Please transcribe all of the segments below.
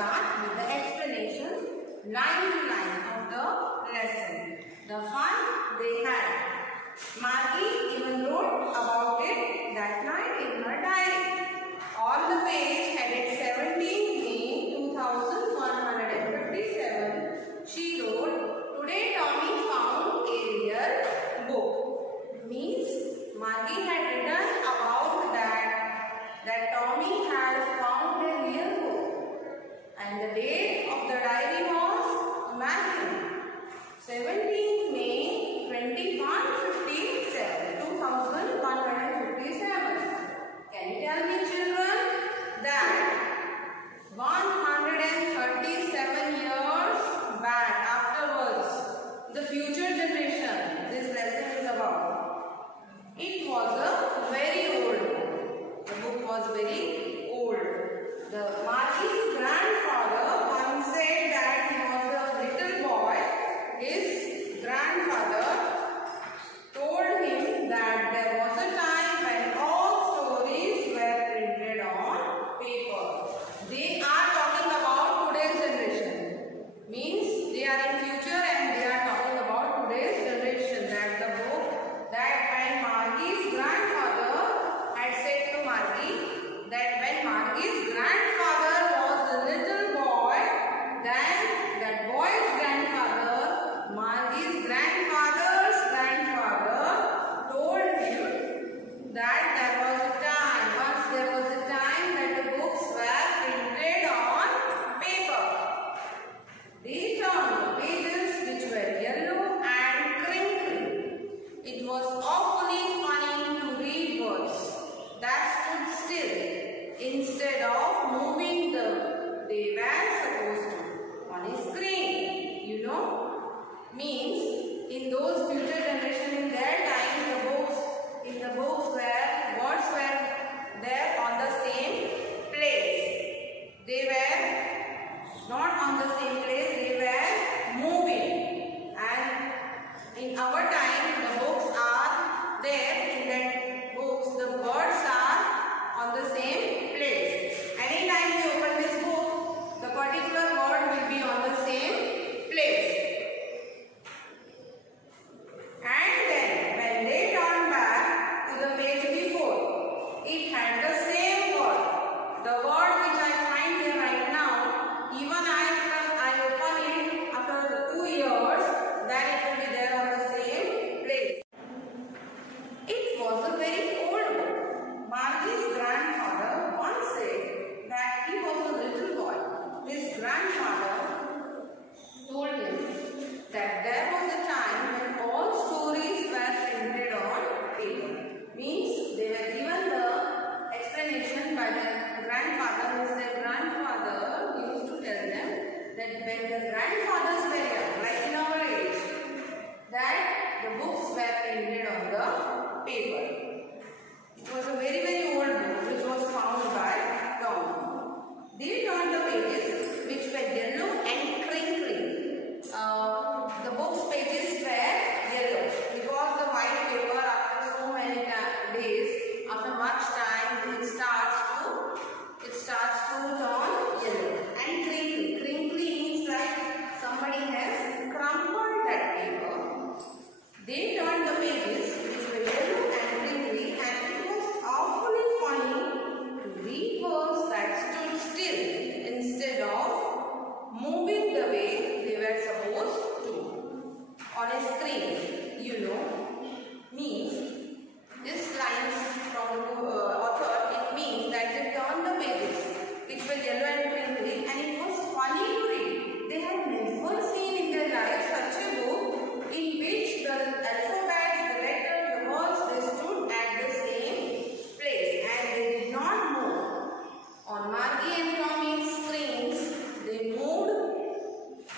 start with the explanation line to line of the lesson. The fun they had. Margie even wrote about it that night in her diary. On the page headed 17 May 2157, she wrote, "Today Tommy found a real book." Means Margie had written about that Tommy had found a real book. And the date of the diary was, imagine, 17th May 2157. Can you tell me, children, that 137 years back afterwards, the future generation this lesson is about. It was a very old book. The book was very old. The Margie's grandfather once said that he was a little boy. His grandfather told him that there was a time when all stories were printed on paper. They are talking about today's generation. Means they are in future and they are talking about today's generation. That the book that when Margie's grandfather had said to Margie, that when Margie's grandfather was a little boy, then that boy's grandfather, Margie's grandfather's grandfather, told him that there was a time, once there was a time that the books were printed on paper. They turned the pages which were yellow and crinkly. It was awfully funny to read words that stood still instead of moving they were supposed to on a screen. You know? Means in those future generation, in their time, in the books where words were there on the same place. They were not on the same place, they were moving. And in our time, the books are there. In that books, the words are on the same place. Anytime you open this book, the particular word will be on the same place. And then when they turn back to the page before, it had the same word. The word which I find here right now, even I open it after 2 years, then it will be there on the same place. It was a very old book. Margie's grandfather once said that he was a little boy. His grandfather told him that there was a time when all stories were printed on paper. Means they were given the explanation by their grandfather, who said grandfather used to tell them that when the grandfathers were young, like in our age, that the books were printed on the paper. It was a very, very old book which was found by Tom. They turned the pages which were yellow and crinkly. The book's pages were yellow because the white paper, after so many days, after much time, it starts to turn yellow and crinkly. Crinkly means like somebody has crumpled that paper. They turned the pages which were yellow and crinkly, and it was awfully funny to read words that stood still instead of moving the way they were supposed to on a screen. You know, means this lines from the author, it means that they turned the pages which were yellow and crinkly, and it was funny to read. They had never seen in their life such a book in which the alphabets, the letters, the words, they stood at the same place and they did not move. On Margie and Tommy's screens, they moved,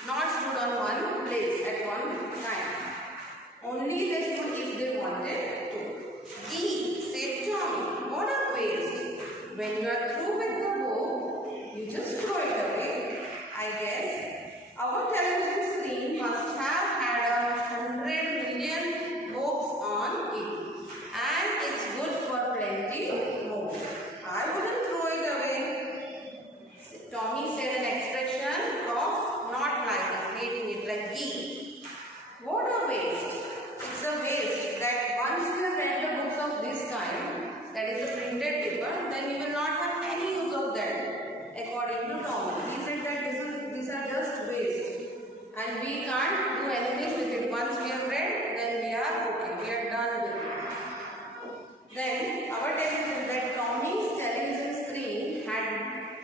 not stood on one place at one time. Only they stood if they wanted to. "Gee," said Tommy, "what a waste. When you are through with the book, you just throw it away. I guess our television screen must have had 100 million books on it, and it's good for plenty more. I wouldn't throw it away." Tommy said an expression translating it like ghee. What a waste! It's a waste that once you have read the books of this kind, that is the printed paper, then you will not have any use of that. According to Tommy, he said that these are just waste, and we can't do anything with it. Once we have read, then we are okay. We are done with it. Then our text is that Tommy's television screen had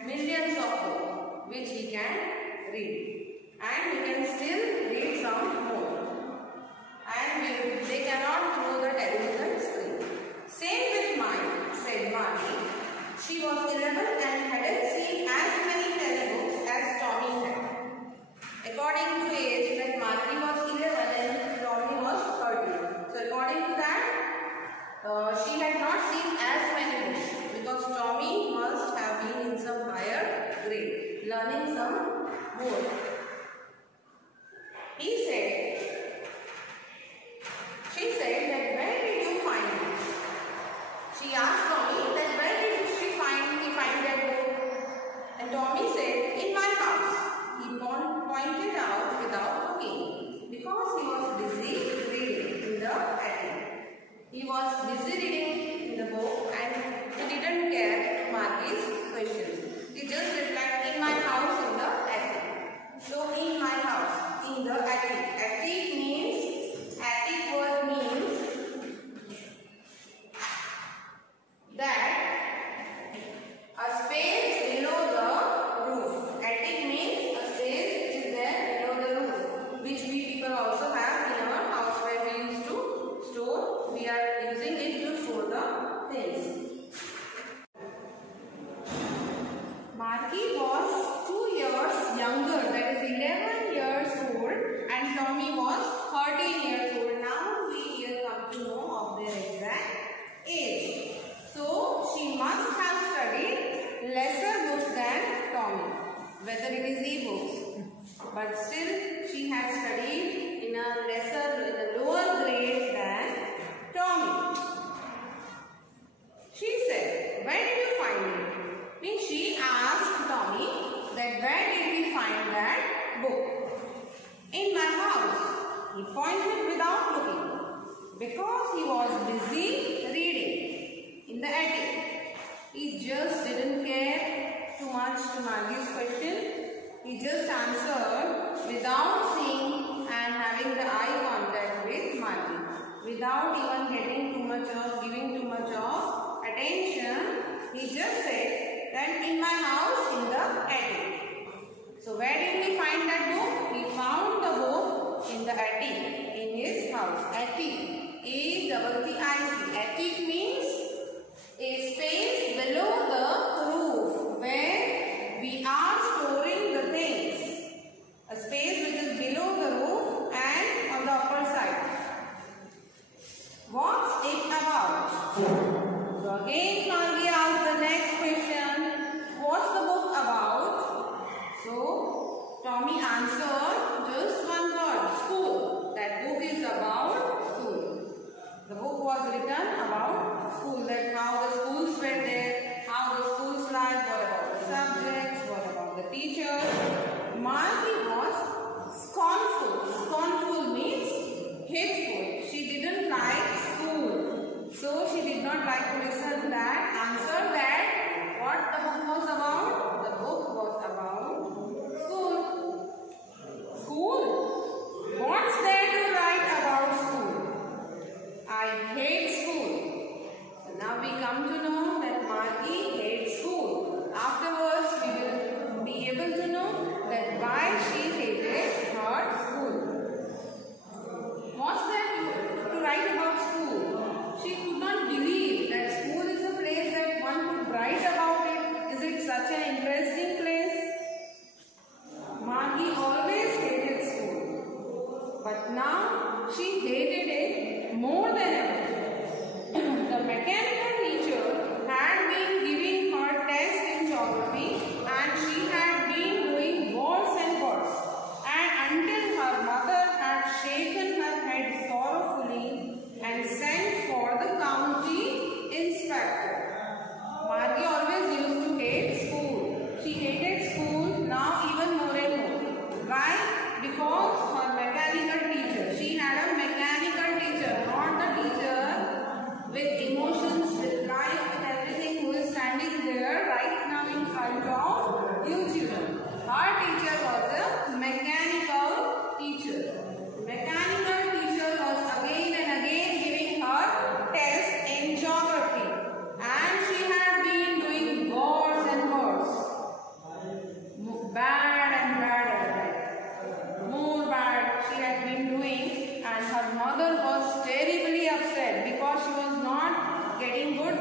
millions of books which he can read, and he can still read some more. And they cannot throw the television screen. Same with mine, said Margie. She was 11 and hadn't seen as many telebooks as Tommy had. According to age, when Margie was 11 and Tommy was 13. So according to that, she had not seen as many books because Tommy must have been in some higher grade, learning some more. She said that where did you find it? She asked Tommy that where did he find that book? And Tommy said, in my house. He pointed out without looking because he was busy reading in the attic. He was busy reading in the book and he didn't care Margie's questions. He just replied, in my house in the attic. So, in my house, in the attic. Attic word means that a space below the roof. Attic means a space which is there below the roof, which we people also have in our house where we used to store. We are using it to store the things. Margie was 2 years younger, that is 11 years old, and Tommy was 13 years old. Now we here come to know of their exact age. So she must have studied lesser books than Tommy, whether it is e-books, but still she had studied in a lower grade than Tommy. She said, where did you find it? Means she asked Tommy that where did he find that book? In my house. He pointed without looking because he was busy reading in the attic. He just didn't care too much to Margie's question. He just answered without seeing and having the eye contact with Margie, without even giving too much of attention. He just said that in my house in the attic. So where did he find that book? He found the book in the attic, in his house. Attic, A-T-T-I-C. Attic means a space below the roof where we are storing the things. A space which is below the roof and on the upper side. What's it about? So again Margie asked the next question. What's the book about? So Tommy answered just one word, school. That book is about school. The book was written about school, that how the schools were there, how the schools life, what about the subjects, what about the teachers. Margie was scornful. Scornful means hateful. She didn't like school. So she did not like to listen to that answer that what the book was about. The book was about school. School? What's there to write about school? I hate school. So now we come to know that Margie hates school. Afterwards we will be able to know that why she hated her school. What's there to write about school? She could not believe that school is a place that one could write about it. Is it such an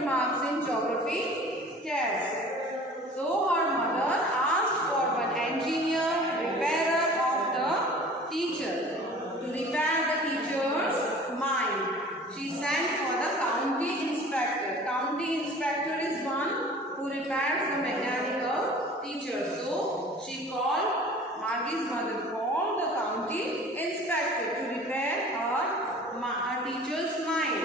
marks in geography test. So her mother asked for one engineer, repairer of the teacher to repair the teacher's mind. She sent for the county inspector. County inspector is one who repairs the mechanical teacher. So she called, Margie's mother called the county inspector to repair her teacher's mind.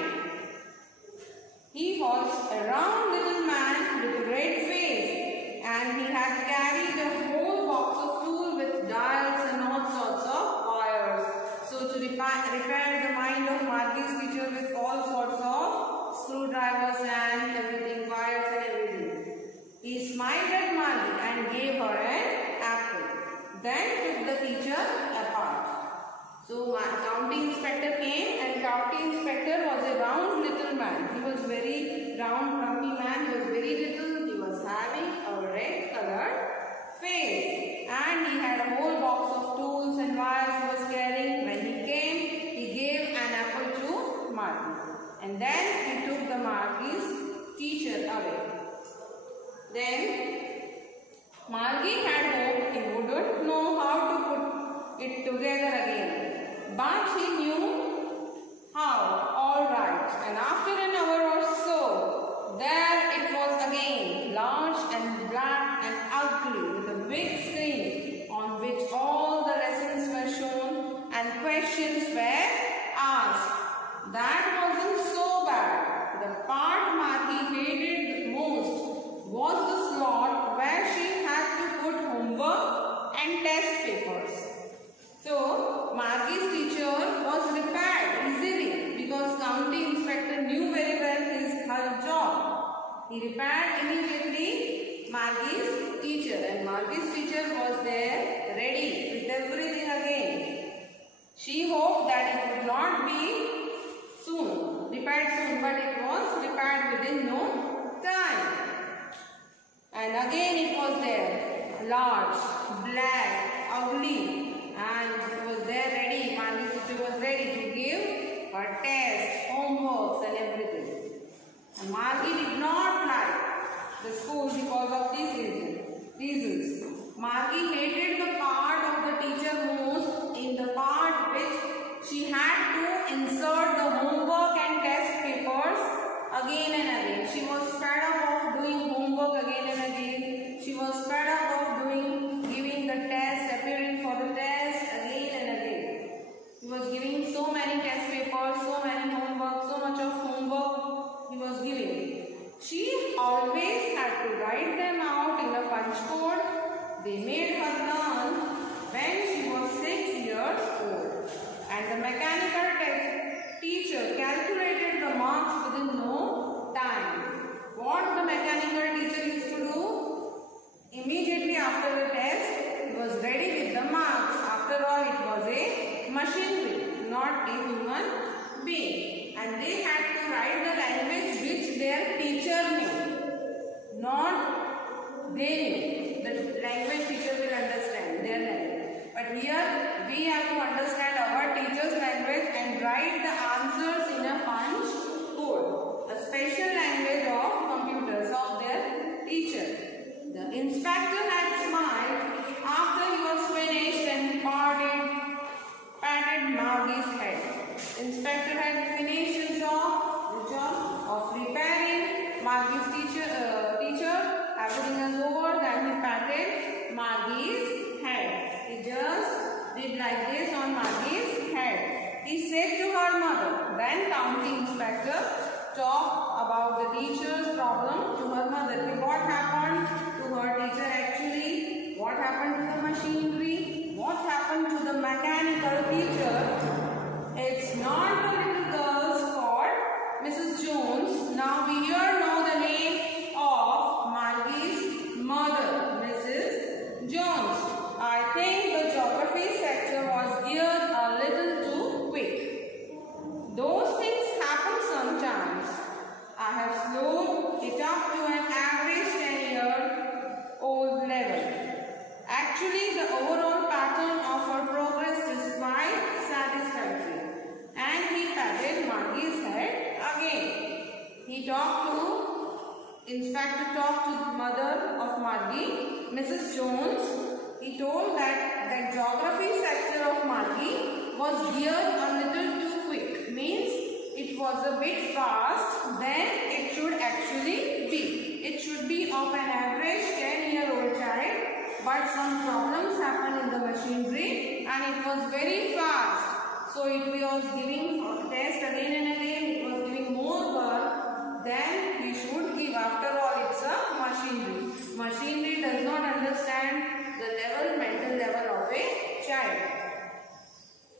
He was a round little man with a red face, and he had carried a whole box of tools with dials and all sorts of wires. So to repair the mind of Margie's teacher with all sorts of screwdrivers and everything, wires and everything. He smiled at Margie and gave her an apple. Then took the teacher apart. So county inspector came, and county inspector was a round little man. He was very round, plumpy man. He was very little. He was having a red colored face, and he had a whole box of tools and wires he was carrying. When he came, he gave an apple to Margie, and then he took the Margie's teacher away. Then Margie had hoped he wouldn't know how to put it together again, but he knew how, all right. And after an hour or so, there it was again, large and black and ugly, with a big screen on which all the lessons were shown and questions were asked. That wasn't so bad. The part Margie hated the most was the slot where she had to put homework and test papers. So Margie's teacher was repaired easily because county inspector knew very well her job. He repaired immediately Margie's teacher, and Margie's teacher was there ready with everything again. She hoped that it would not be repaired soon, but it was repaired within no time. And again it was there, large, black, ugly, and it was there ready. Margie's teacher was ready to give her tests, homeworks and everything. And Margie did not like the school because of these reasons. Margie hated the part of the teacher most, in the part which she had to insert the homework and test papers again and again. She was fed up of doing homework again and again. She was fed up of giving the test, appearing for the test again and again. He was giving so many test papers, so many homework, so much of homework he was giving. She always had to write them out in a punch code. They made her learn when she was 6 years old. And the mechanical teacher calculated the marks within no time. What the mechanical teacher used to do? Immediately after the test, he was ready with the marks. After all, it was a machinery, not a human being. And they had to write the language which their teacher knew, not they knew. The language teacher will understand their language. But here, we have to understand our teacher's language and write the answers in a punch code, a special language of computers of their teacher. The inspector had smiled after he was finished and patted Margie's head. Inspector had finished the job of repairing Margie's teacher. Everything was over. Then he patted Margie's head. He just did like this on Margie's head. He said to her mother. Then county inspector talked about the teacher's problem to her mother. What happened to her teacher actually? What happened to the machinery? What happened to the mechanical teacher? It's not the little girl's fault, Mrs. Jones. Now we here know the name of Margie's mother, Mrs. Jones. I think the geography sector was geared a little too quick. Those things happen sometimes. I have slowed it up to an average 10-year-old level. Actually, the overall pattern of her progress is quite satisfactory. And he patted Margie's head again. He talked to in fact, to talk to the mother of Margie, Mrs. Jones, he told that the geography sector of Margie was here a little too quick. Means it was a bit fast than it should actually be. It should be of an average 10-year-old child, but some problems happened in the machinery and it was very fast. So it was giving test again and again. It was giving more work than we should give. After all, it's a machinery. Machinery does not understand the mental level of a child.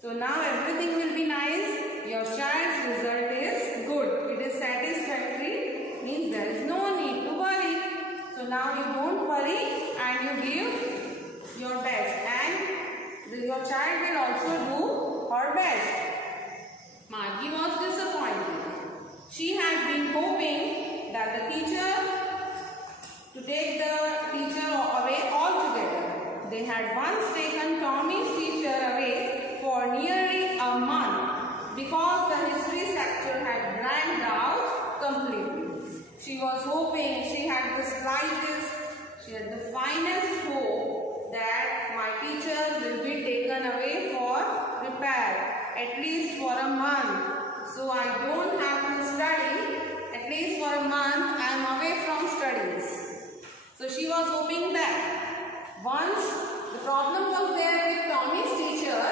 So now everything will be nice. Your child's result is good. It is satisfactory. Means there is no need to worry. So now you don't worry and you give your best. And your child will also do her best. Margie was disappointed. She had been hoping that the teacher to take the teacher away altogether. They had once taken Tommy's teacher away for nearly a month because the history sector had blanked out completely. She was hoping, she had the finest hope that my teacher will be taken away for repair, at least for a month. So I don't have to study, at least for a month I am away from studies. So she was hoping that. Once the problem was there with Tommy's teacher,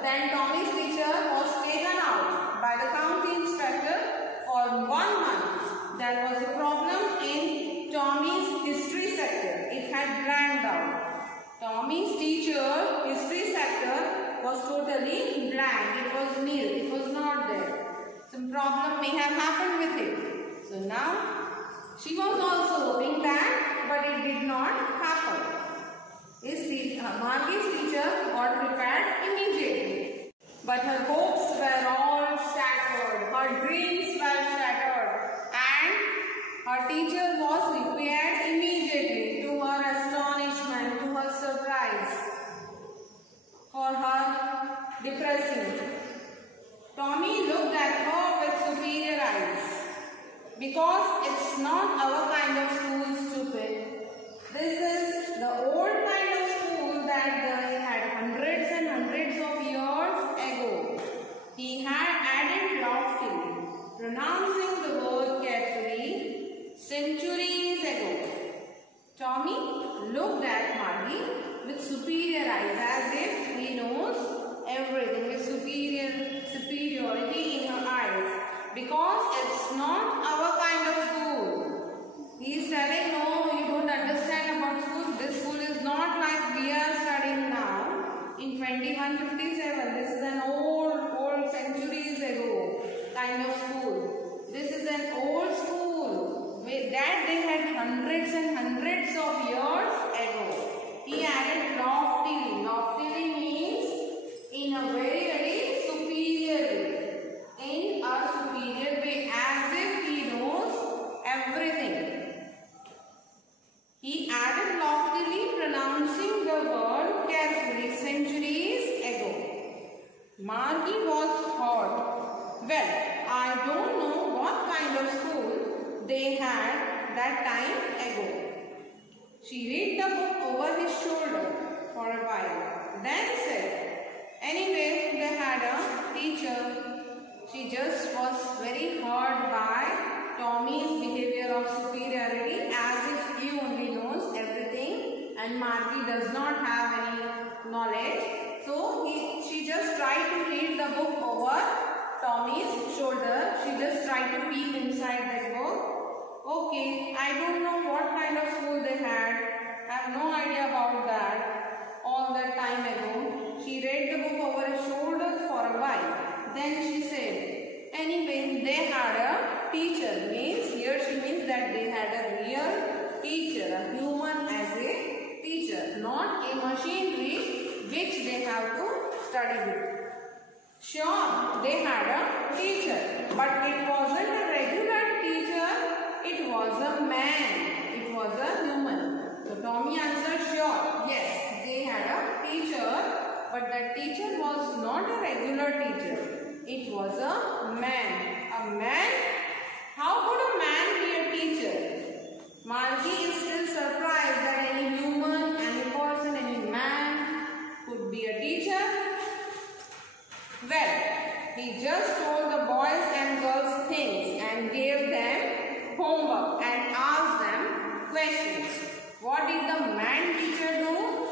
then Tommy's teacher was taken out by the county inspector for 1 month. There was a problem in Tommy's history sector. It had blanked out. Tommy's teacher, history sector, was totally blank. It was nil. It was not there. Some problem may have happened with it. So now she was also hoping that, but it did not happen. Margie's teacher got repaired immediately. But her hopes were all shattered. Her dreams were shattered. And her teacher was repaired immediately, to her astonishment, to her surprise, for her depressing. Tommy looked at her with superior eyes. Because it's not our kind of school, stupid. This is the old kind of school that they had hundreds and hundreds of years ago. He had added loftily, pronouncing the word carefully, centuries ago. Tommy looked at Margie with superior eyes, as if he knows everything, with superiority in her eyes. Because it's not our kind of school. He is telling, no, you don't understand about school. This school is not like we are studying now in 2157. This is an old centuries ago kind of school. This is an old school that they had hundreds and hundreds of years ago. He added loftily. Loftily means in a very, very superior way. In a superior way, as if he knows everything. He added loftily, pronouncing the word carefully, centuries ago. Margie was hurt. Well, I don't know what kind of school they had that time ago. She read the book over his shoulder for a while, then said, anyway, they had a teacher. She just was very hurt by Tommy's behavior of superiority, as if he only knows everything and Margie does not have any knowledge. So she just tried to read the book over Tommy's shoulder. She just tried to peek inside that book. Okay, I don't know what kind of school they had. I have no idea about that. All that time ago, she read the book over her shoulders for a while. Then she said, anyway, they had a teacher. Means here she means that they had a real teacher, a human as a teacher, not a machinery which they have to study with. Sure, they had a teacher, but it wasn't a regular teacher, it was a man, it was a human. So Tommy answered, sure, yes, they had a teacher, but that teacher was not a regular teacher. It was a man. A man? How could a man be a teacher? Margie is still surprised that any human, any person, any man could be a teacher. Well, he just told the boys and girls things and gave them homework and asked them questions. What did the man teacher do?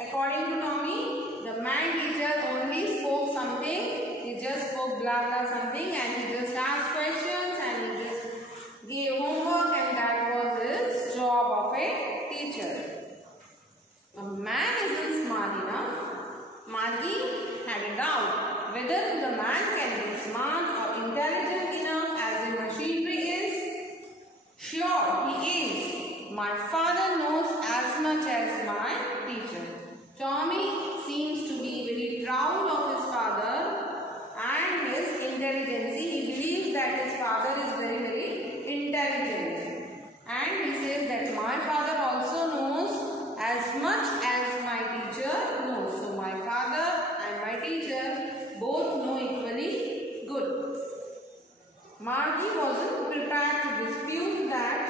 According to Tommy, the man teacher only spoke something. He just spoke blah blah something and he just asked questions and he just gave homework, and that was his job of a teacher. A man isn't smart enough. Margie had a doubt whether the man can be smart or intelligent enough as the machinery is. Sure, he is. My father knows as much as my teacher. Tommy seems to be very proud of his father and his intelligence. He believes that his father is very, very intelligent. And he says that my father also knows as much as my teacher knows. So my father and my teacher both know equally good. Margie wasn't prepared to dispute that.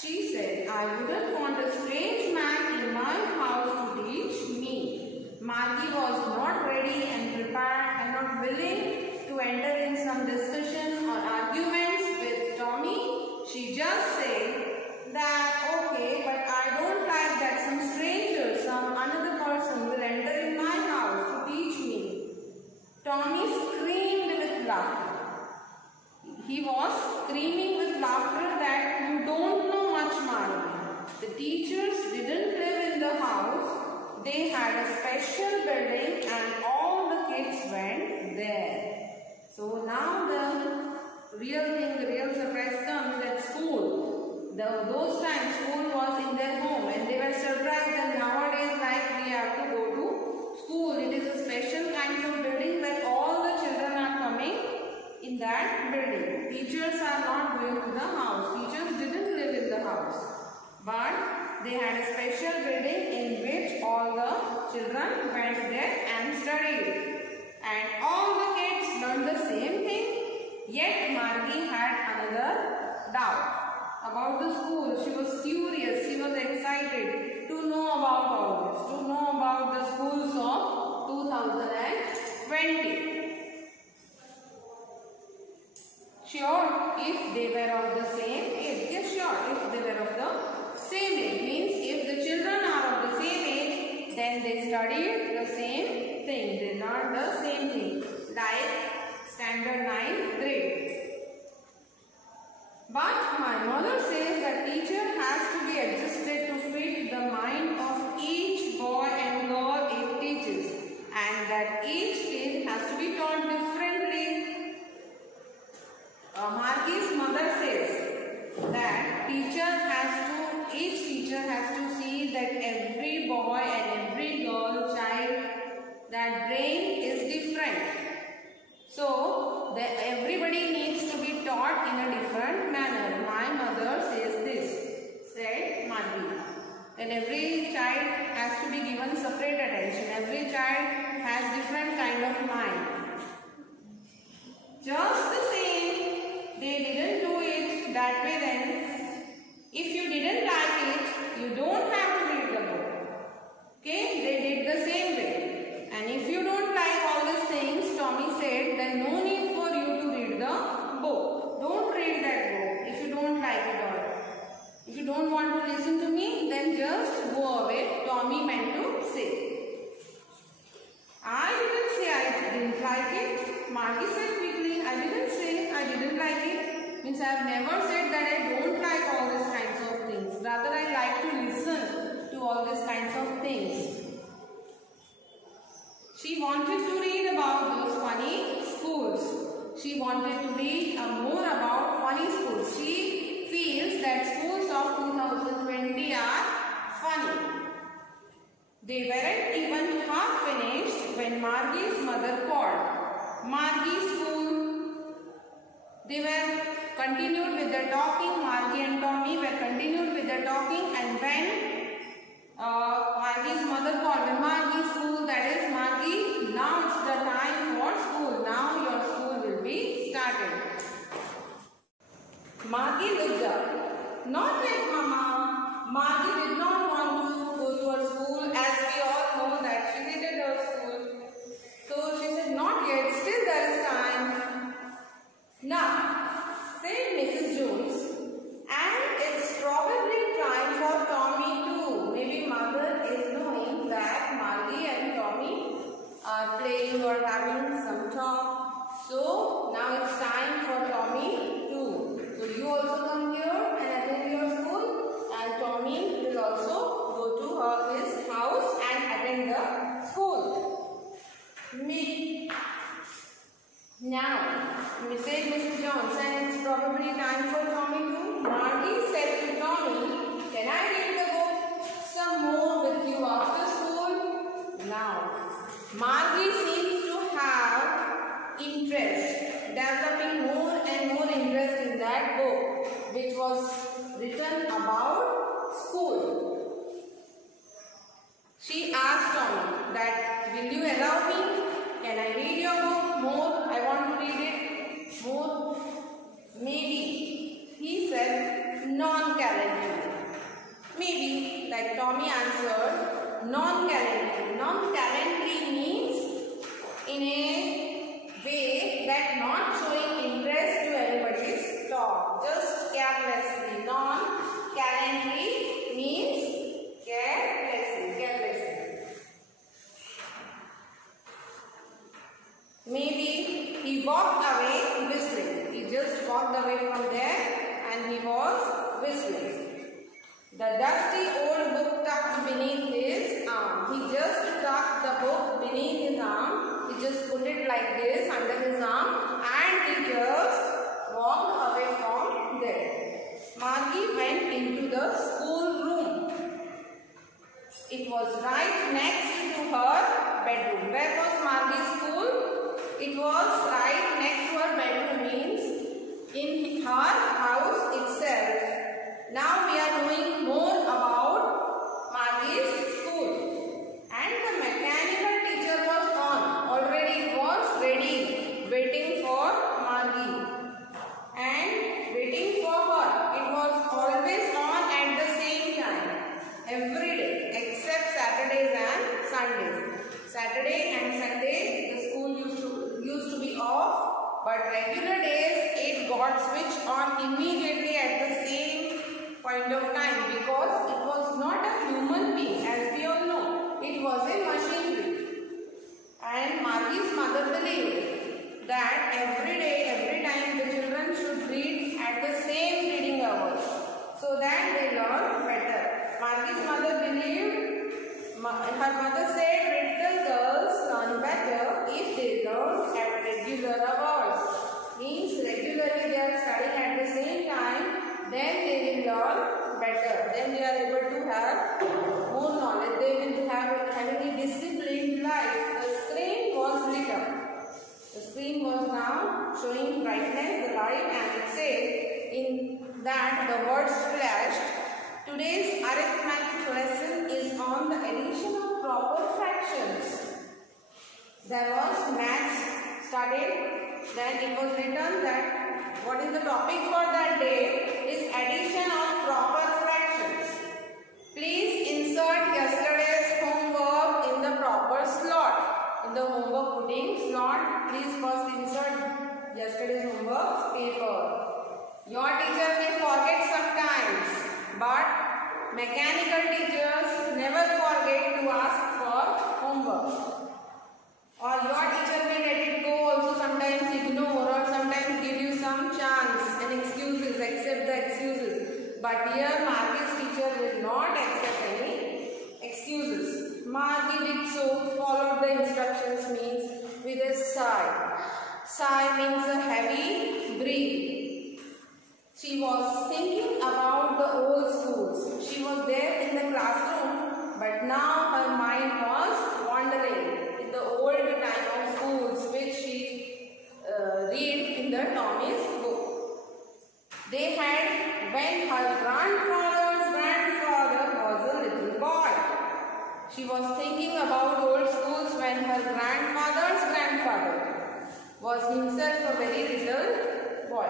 She said, I wouldn't want a strange man in my house to teach me. Margie was not ready and prepared and not willing to enter in some discussion or arguments with Tommy. She just said that, okay, but I don't like that some stranger, some another person will enter in my house to teach me. Tommy screamed with laughter. He was screaming with laughter that you don't know much, Margie. The teachers didn't live in the house. They had a special building and all the kids went there. So now the real thing, the real surprise comes at school. Those times school was in their home and they were surprised that nowadays like we have to go to school. It is a special kind of building where all the children are coming in that building. Teachers are not going to the house. Teachers didn't live in the house. But they had a special building in which all the children went there and studied. And all the kids learned the same thing. Yet Margie had another doubt about the school. She was curious. She was excited to know about all this. To know about the schools of 2020. Sure, if they were of the same age. Yes, sure, if they were of the same age. Means if the children are of the same age, then they studied the same thing. They learned the same thing. Like standard 9th grade. But my mother says that teacher has to be adjusted to fit the mind of each boy and girl it teaches. And that each kid has to be taught differently. Margie's mother says that each teacher has to see that every boy and every girl, child, that brain is different. So, everybody needs to be taught in a different manner. My mother says this, said Margie. And every child has to be given separate attention. Every child has different kind of mind. Just the same. They didn't do it that way then. If you didn't like it, you don't have to read the book. Okay? They did the same way. And if you don't like all these things, Tommy said, then no need for you to read the book. Don't read that book if you don't like it or if you don't want to listen to me, then just go away. Tommy meant to say. I didn't say I didn't like it. Margie said quickly, I didn't say I didn't like it. Means I have never said that I don't like all these kinds of things. Rather, I like to listen to all these kinds of things. She wanted to read about those funny schools. She wanted to read more about funny schools. She feels that schools of 2020 are funny. They weren't even half finished when Margie's mother called. Margie's school. They were continued with their talking. Margie and Tommy were continued with their talking, and when Margie's mother called, when Margie's school, that is Margie, now it's the time for school. Now your school will be started. Margie looked up. Not yet, Mama. Margie did not want to go to her school, as we all know that she hated her school. So she said, not yet, still there is time. Now, said Mrs. Jones, and it's probably time for Tommy too. Maybe mother is knowing that Margie and Tommy are playing or having some talk. So now it's time for Tommy too. So you also come here and attend your school, and Tommy will also go to his house and attend the school. Now, Mrs. Jones, and it's probably time for Tommy too. Margie said to Tommy, can I read the book some more with you after school? Now, Margie seems to have interest, developing more and more interest in that book, which was written about school. She asked Tommy that, will you allow me? Can I read your book more? I want to read it more. Maybe. He said non-calendar. Maybe, like Tommy answered, non-calendar. Non-calendar means in a way that not showing interest to anybody's talk. Just carelessly. Non-calendar means carelessly. Maybe he walked away whistling. He just walked away from there and he was whistling. The dusty old book tucked beneath his arm. He just tucked the book beneath his arm. He just put it like this under his arm and he just walked away from there. Margie went into the school room. It was right next to her bedroom. Where was Margie's school? It was right next to her bedroom, means in her house itself. Now we are knowing more about Margie's school. And the mechanical teacher was on. Already it was ready, waiting for Margie. And waiting for her. It was always on at the same time. Every day, except Saturdays and Sundays. Saturday and Sunday, the school used to be off, but regular days it got switched on immediately at the same point of time, because it was not a human being, as we all know. It was a machinery. And Margie's mother believed that every day, every time the children should read at the same reading hours, so that they learn better. Margie's mother believed, her mother said, little girls learn better if they learn at regular hours. Means regularly they are studying at the same time, then they will learn better. Then they are able to have more knowledge. They will have having a disciplined life. The screen was lit up. The screen was now showing brightness, the light, and it said in that the words flashed. Today's arithmetic lesson is on the addition of proper fractions. There was maths studied, then it was written that what is the topic for that day is addition of proper fractions. Please insert yesterday's homework in the proper slot. In the homework putting slot, please first insert yesterday's homework paper. Your teacher may forget sometimes, but mechanical teachers never forget to ask for homework. Or your teacher may let it go, also sometimes ignore, or sometimes give you some chance and excuses, accept the excuses. But here Margie's teacher will not accept any excuses. Margie did so, followed the instructions, means with a sigh. Sigh means a heavy breath. She was thinking about the old schools. She was there in the classroom, but now her mind was wandering in the old time of schools, which she read in the Tommy's book. They had when her grandfather's grandfather was a little boy. She was thinking about old schools when her grandfather's grandfather was himself a very little boy.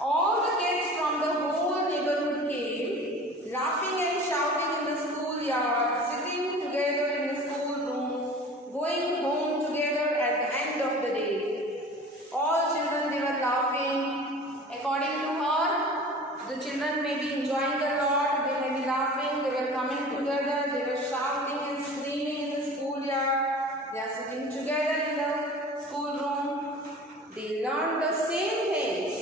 All the kids from the whole neighborhood came, laughing and shouting in the schoolyard, sitting together in the schoolroom, going home together at the end of the day. All children, they were laughing. According to her, the children may be enjoying the Lord, they may be laughing, they were coming together, they were shouting and screaming in the schoolyard, they are sitting together in the schoolroom. They learned the same things,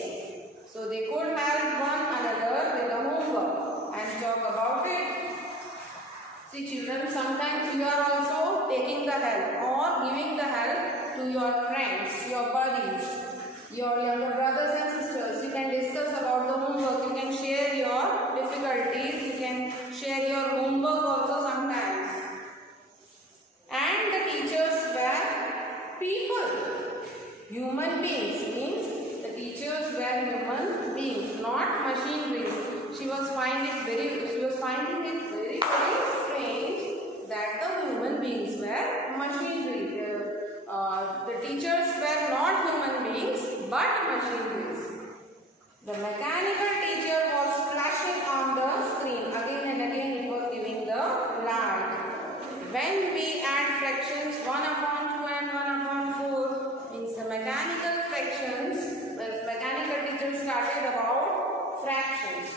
so they could help one another with the homework and talk about it. See children, sometimes you are also taking the help or giving the help to your friends, your buddies, your younger brothers and sisters. You can discuss about the homework, you can share your difficulties, you can share your homework also sometimes. And the teachers were people, human beings, means the teachers were human beings, not machineries. She was finding it very strange that the human beings were machinery. The teachers were not human beings but machineries. The mechanical teacher was flashing on the screen. Again and again it was giving the light. When we add fractions 1 upon 2 and 1 upon 4, means the mechanical fractions, the mechanical teacher started about fractions.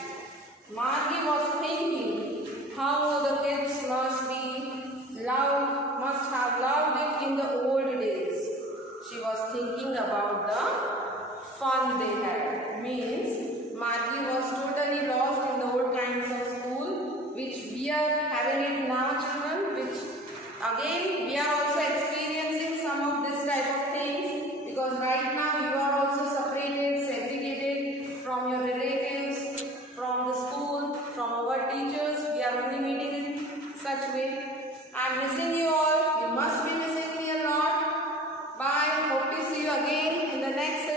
Margie was thinking how the kids must have loved it in the old days. She was thinking about the fun they had. Means Margie was totally lost in the old kinds of school which we are having it now, children, which again we are also experiencing some of this type of things, because right now you are also separated, segregated from your relatives, from the school, from our teachers. We are only meeting in such way. I am missing you all. You must be missing me a lot. Bye. Hope to see you again in the next session.